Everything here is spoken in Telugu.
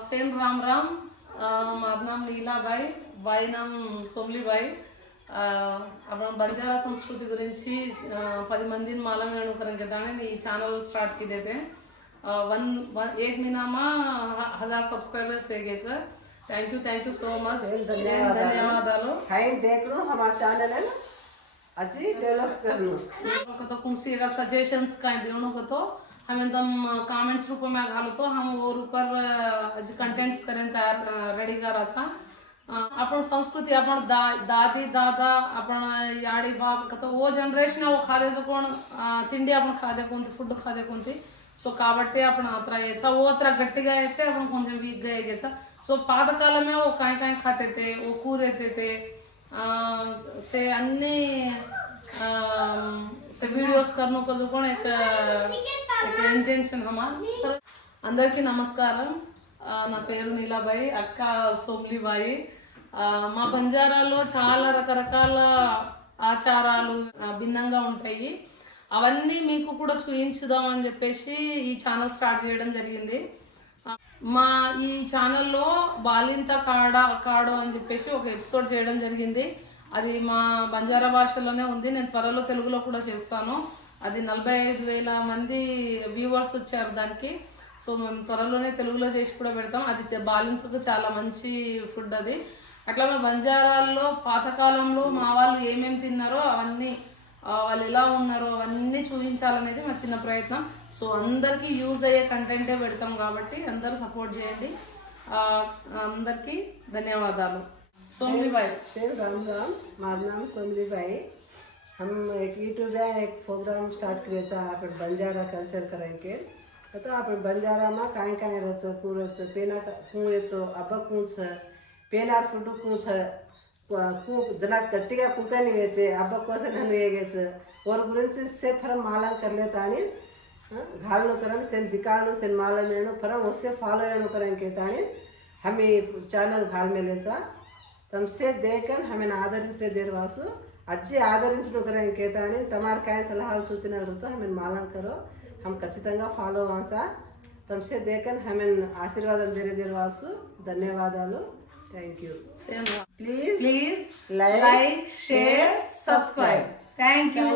सेम राम राम. माझं नाम लीलाबाई, बाई नाम सोमलीबाई. आपण बंजारा संस्कृती गुరించి 10 मंदिर मालूम है करेंगे दाने ये चैनल स्टार्ट की देते हैं. एक महीना में 1000 सब्सक्राइबर्स है गए sir. Thank you so much. धन्यवादाలు. हाय देख लो हमारा चैनल है अच्छी डेवलप कर लो. तो कुछ अगर सजेशंस का देने को तो हम एकदम कमेंट्स रूप में घालतो हम और ऊपर कंटेंट्स करें तयार रेडी करायचा. आपण संस्कृती आपण दादी दादा आपण याडी बाप का तो वो जनरेशन वो खाद्याचं कोण తిండి आपण खाद्य कोणती ఫుడ్ खाद्य कोणती సో కాబట్టి आपण అత్ర यायचा वो अत्र గట్టిగా అయితే आपण కొంచెం వీక్ గా అయ్యేचा. సో పాతకాలమే वो काय काय खाते थे वो కూరేతే थे से अन्नी से वीडियोस करने को जो कोण एक ఇంటెన్షన్ हमारा. అందరికీ నమస్కారం. నా పేరు నీలాబాయి, అక్క సోమ్లీబాయి. మా బంజారాలో చాలా రకరకాల ఆచారాలు భిన్నంగా ఉంటాయి. అవన్నీ మీకు కూడా చూపించుదాం అని చెప్పేసి ఈ ఛానల్ స్టార్ట్ చేయడం జరిగింది. మా ఈ ఛానల్లో బాలింత కాడో అని చెప్పేసి ఒక ఎపిసోడ్ చేయడం జరిగింది. అది మా బంజారా భాషలోనే ఉంది. నేను త్వరలో తెలుగులో కూడా చేస్తాను. అది 45,000 మంది వ్యూవర్స్ వచ్చారు దానికి. సో మేము త్వరలోనే తెలుగులో చేసి కూడా పెడతాం. అది బాలింతకు చాలా మంచి ఫుడ్ అది. అట్లా మా బంజారాల్లో పాతకాలంలో మా వాళ్ళు ఏమేమి తిన్నారో అవన్నీ వాళ్ళు ఎలా ఉన్నారో అవన్నీ చూపించాలనేది మా చిన్న ప్రయత్నం. సో అందరికీ యూజ్ అయ్యే కంటెంటే పెడతాం కాబట్టి అందరూ సపోర్ట్ చేయండి. అందరికీ ధన్యవాదాలు. सोमलीबाई. राम राम. माझं नाम सोमलीबाई. हम एक यूट्यूब एक प्रोग्राम स्टार्ट करायचा आपण बंजारा कल्चर करायचे. आता आपण बंजाराમાં काय काय रच पूरच पेना कू येतो अब्बा कूच पेनार फुड कूच कू जना गट्टिगा कुकनी येते अब्बा కోసం నేను వేగేచ్చు और गुరించి से फरम मालन करलेत आणि घालनो करन सेन दिकाळनो सेन मालन मेनो फरम उससे फॉलो येनो करन के ताणी हमें चैनल घाल मेलेचा तमसे देखकर हमें आदरिंचे देरवासु अच्छी आदरिंचनो करें केतानी तमार काय सलाहाలు సూచనలు तो हमें मालन करो हम ఖచ్చితంగా ఫాలో అవ్వాంసా. तमसे देखकर हमें ఆశీర్వాదం దేరవాసు. ధన్యవాదాలు. Thank you. Please like share subscribe. Thank you.